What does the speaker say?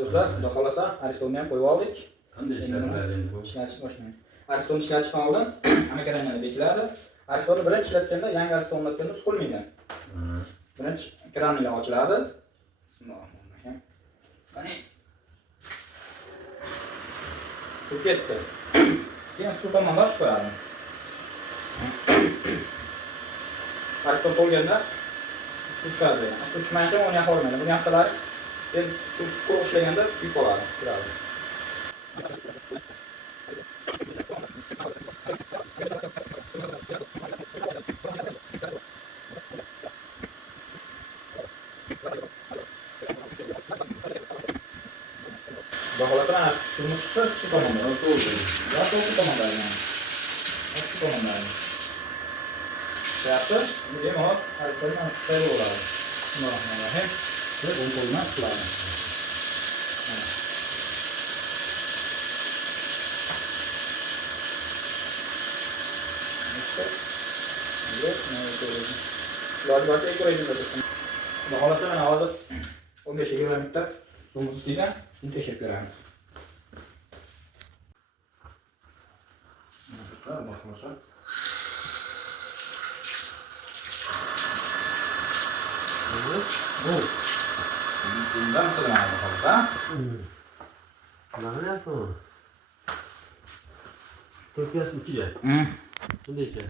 Do'stlar, xudo xolasa Aristonni ham qo'yib oldik. Qanday ishlatiladi endi bu? Ishlatish boshlaymiz. Aristonni ishlatishdan oldin amakraniyani bekiladi. Aristonni birinchi ishlatganda, yangi Aristonni ishlatganda siqilmaydi. Birinchi kraniga ochiladi. Bismillahirrohmanirrohim. Qani. Suv ketdi. Keyin suv tomondan chiqaradi. Ariston to'lganda suv chiqadi. Suv chiqmaysa uni ham olmaydi. Buni yaxshilari suv qo'shilganda kuyib qoladi. Baholatlar suvni chiqib, suv tomonda. Ya suv tomonda. Suv tomonda. Yaxshi, bemalol Aristonni tayyor bo'ladi. Bismillahirrohmanirrohim. Biz bunu qo'ldan qilamiz. Lojibati ko'raylik. Baholatlar mana hozir 15-20 minutda suvimiz ichida tekshirib ko'ramiz. Baholatlar bundan qilinadi hozir. Mana yapın. To'kiyasi ichiga. Shunday ekan.